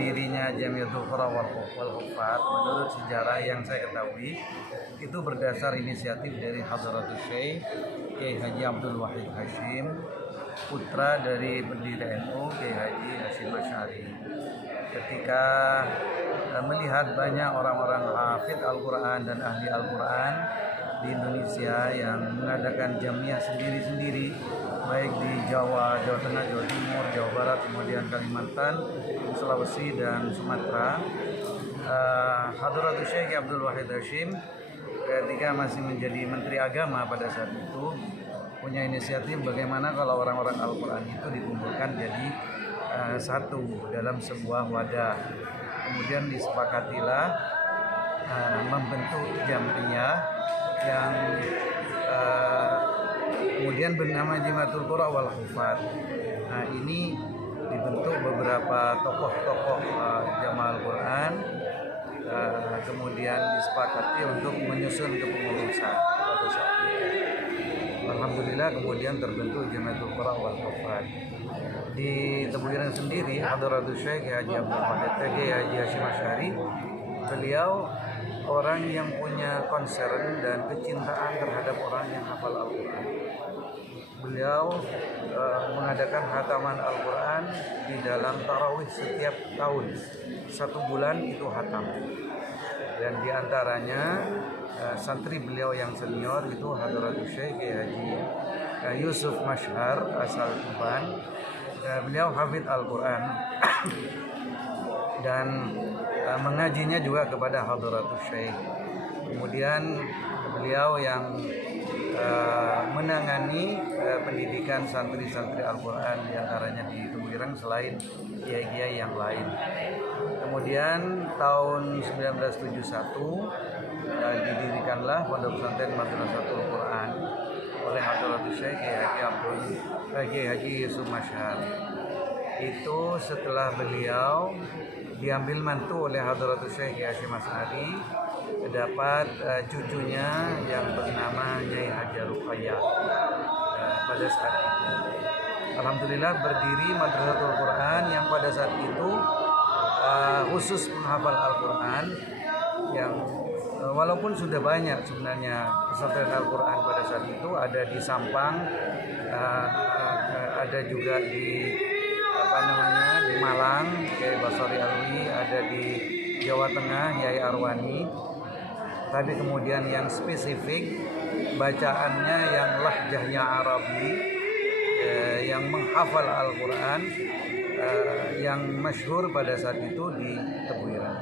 berdirinya Jamiatul Qura wal Hufat menurut sejarah yang saya ketahui itu berdasar inisiatif dari Hadratus Syekh Kiai Haji Abdul Wahid Hashim, putra dari pendiri NU Kiai Haji Hasyim Asy'ari. Ketika melihat banyak orang-orang hafid Al-Quran dan ahli Al-Quran di Indonesia yang mengadakan jamiah sendiri-sendiri, baik di Jawa, Jawa Tengah, Jawa Timur, Jawa Barat, kemudian Kalimantan, Sulawesi, dan Sumatera. Hadratus Syekh Abdul Wahid Hashim ketika masih menjadi Menteri Agama pada saat itu punya inisiatif bagaimana kalau orang-orang Al-Quran itu dikumpulkan jadi satu dalam sebuah wadah. Kemudian disepakatilah membentuk jamiah yang kemudian bernama Jamiatul Qura wal Hufat. Nah, ini dibentuk beberapa tokoh-tokoh jamaah Al-Quran, kemudian disepakati untuk menyusun kepengurusan pada saat itu. Alhamdulillah kemudian terbentuk Jamiatul Qura wal Hufat. Di Tebuireng sendiri, Hadratus Syekh Haji Abdul Wahid Haji Hasyim Asy'ari, beliau orang yang punya concern dan kecintaan terhadap orang yang hafal Al-Quran. Beliau mengadakan khataman Al-Quran di dalam tarawih setiap tahun. 1 bulan itu khatam. Dan diantaranya santri beliau yang senior itu Hadratus Syekh Haji Yusuf Mashhar asal Tuban. Beliau hafid Al-Quran dan mengajinya juga kepada Hadratus Syekh. Kemudian beliau yang menangani pendidikan santri-santri Al-Quran diantaranya di Tebuireng selain kiai-kiai yang lain. Kemudian tahun 1971 didirikanlah Pondok Pesantren Madrasatul Quran oleh Hadratus Syekh Kiai Haji Yusuf Mashhar. Itu setelah beliau diambil mantu oleh Hadratus Syekh Hasyim Asy'ari, dapat cucunya yang bernama Nyai Haja Ruqayyah pada saat itu. Alhamdulillah berdiri Madrasatul Quran yang pada saat itu khusus menghafal Al-Quran, yang walaupun sudah banyak sebenarnya pesantren Al-Quran pada saat itu, ada di Sampang, ada juga di di Malang, Kiai Basori Alwi, ada di Jawa Tengah, Yai Arwani. Tapi kemudian yang spesifik bacaannya yang lahjahnya Arabi, yang menghafal Al-Quran, yang masyhur pada saat itu di Tebuireng.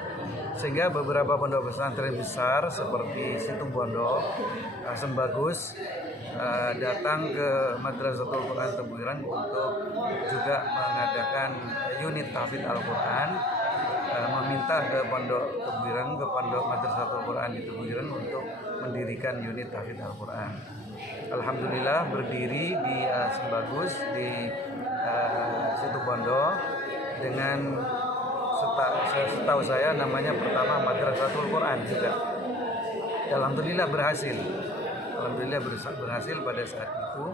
Sehingga beberapa pondok pesantren besar seperti Situbondo, Sembagus datang ke Madrasatul Quran Tebuireng untuk juga mengadakan unit tahfidz Al-Quran, meminta ke pondok Tebuireng, ke pondok Madrasatul Quran di Tebuireng untuk mendirikan unit tahfidz Al-Quran. Alhamdulillah berdiri di Sembagus, di Situbondo, dengan setahu saya namanya pertama Madrasatul Quran juga. Alhamdulillah berhasil pada saat itu.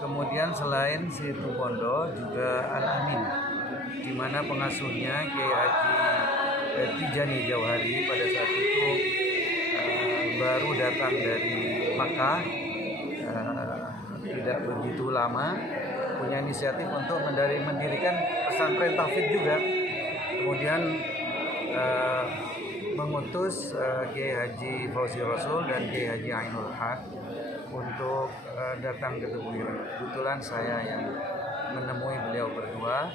Kemudian selain Situbondo juga Al-Amin, di mana pengasuhnya Kiai Haji Tijani Jauhari pada saat itu baru datang dari Makkah, tidak begitu lama, punya inisiatif untuk mendirikan pesantren tahfidz juga. Kemudian mengutus Kiai Haji Fauzi Rasul dan Kiai Haji Ainul Haq untuk datang ke Tebuireng. Kebetulan saya yang menemui beliau berdua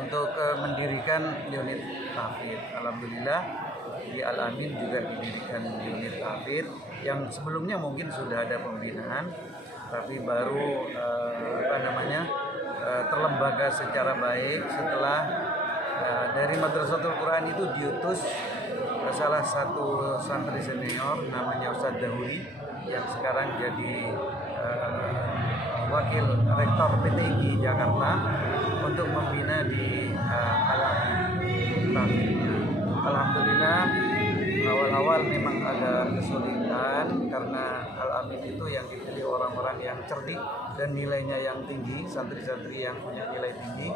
untuk mendirikan unit tahfidz. Alhamdulillah di Al-Amin juga didirikan unit tahfidz yang sebelumnya mungkin sudah ada pembinaan, tapi baru terlembaga secara baik setelah dari Madrasatul Quran itu diutus salah satu santri senior namanya Ustadz Dahuri yang sekarang jadi wakil rektor PTIG Jakarta untuk membina di Al-Amin. Alhamdulillah awal-awal memang agak kesulitan karena Al-Amin itu yang dipilih orang-orang yang cerdik dan nilainya yang tinggi, santri-santri yang punya nilai tinggi,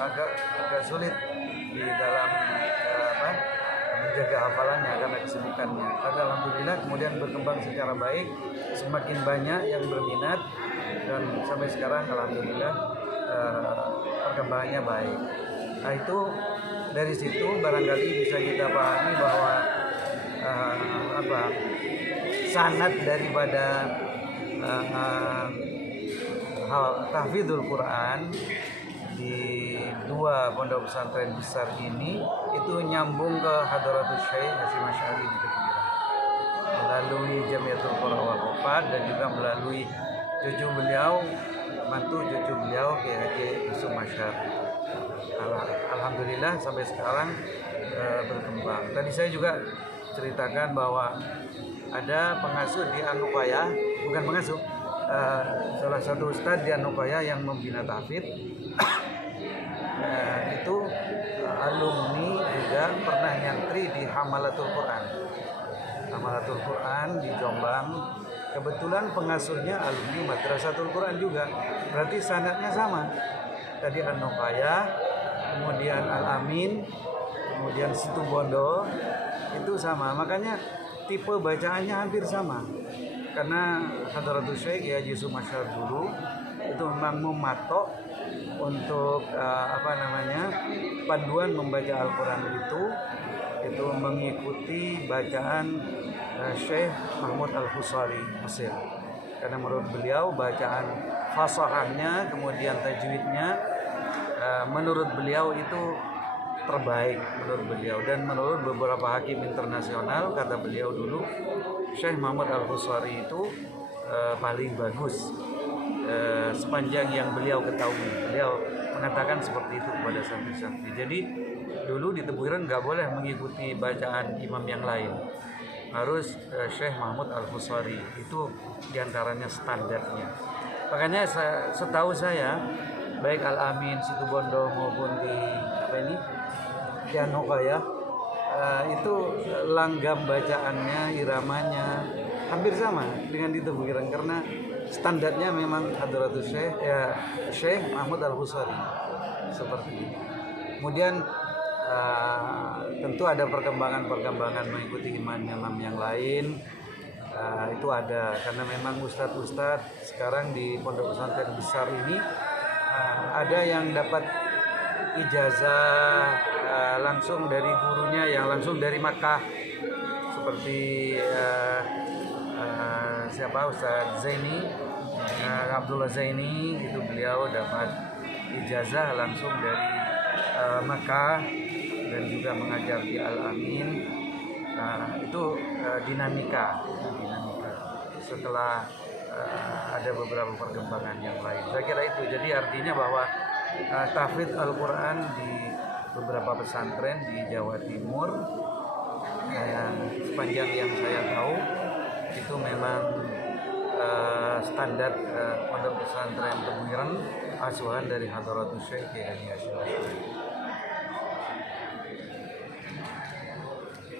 agak sulit di dalam menjaga hafalannya karena kesibukannya. Tapi alhamdulillah kemudian berkembang secara baik, semakin banyak yang berminat dan sampai sekarang alhamdulillah perkembangannya baik. Nah itu dari situ barangkali bisa kita pahami bahwa sanad daripada tahfidzul Quran di dua pondok pesantren besar ini itu nyambung ke Hadratus Syekh Hasyim Asy'ari di Kediri melalui Jamiatul Qur'an wal Hufadz dan juga melalui mantu cucu beliau Kiai Haji Yusuf Asy'ari. Alhamdulillah sampai sekarang berkembang. Tadi saya juga ceritakan bahwa ada pengasuh di Anupaya, bukan pengasuh, salah satu ustadz di Anupaya yang membina tahfidz. Itu alumni juga pernah nyantri di Hamalatul Quran. Hamalatul Quran di Jombang. Kebetulan pengasuhnya alumni Madrasatul Quran juga. Berarti sanadnya sama. Tadi Anupaya, kemudian Al-Amin, kemudian Situbondo itu sama. Makanya tipe bacaannya hampir sama. Karena Hadratus Syekh Kiai Haji Yusuf Asy'ari dulu itu memang mematok untuk panduan membaca Al-Quran itu mengikuti bacaan Syekh Mahmud Al-Husari Mesir. Karena menurut beliau bacaan fasahahnya kemudian tajwidnya menurut beliau itu terbaik menurut beliau, dan menurut beberapa hakim internasional kata beliau dulu Syekh Mahmud Al-Husari itu paling bagus sepanjang yang beliau ketahui. Beliau mengatakan seperti itu kepada santri-santri. Jadi dulu di Tebuiran nggak boleh mengikuti bacaan imam yang lain, harus Syekh Mahmud Al-Husari, itu diantaranya standarnya. Makanya setahu saya baik Al-Amin, Situbondo maupun di Anupaya itu langgam bacaannya, iramanya hampir sama dengan di Tebuiran karena standarnya memang Hadratus Syekh Mahmud Al-Husari seperti itu. Kemudian tentu ada perkembangan mengikuti imam-imam yang lain. Itu ada karena memang ustadz sekarang di pondok pesantren besar ini ada yang dapat ijazah langsung dari gurunya yang langsung dari Makkah seperti Ustaz Zaini Abdullah Zaini, itu beliau dapat ijazah langsung dari Makkah dan juga mengajar di Al-Amin. Itu dinamika setelah ada beberapa perkembangan yang lain. Saya kira itu. Jadi artinya bahwa tahfidz Al-Quran di beberapa pesantren di Jawa Timur sepanjang yang saya tahu itu memang standar pondok pesantren Tebuiran asuhan dari Hadratus Syekh Kiai Haji Asy'ari.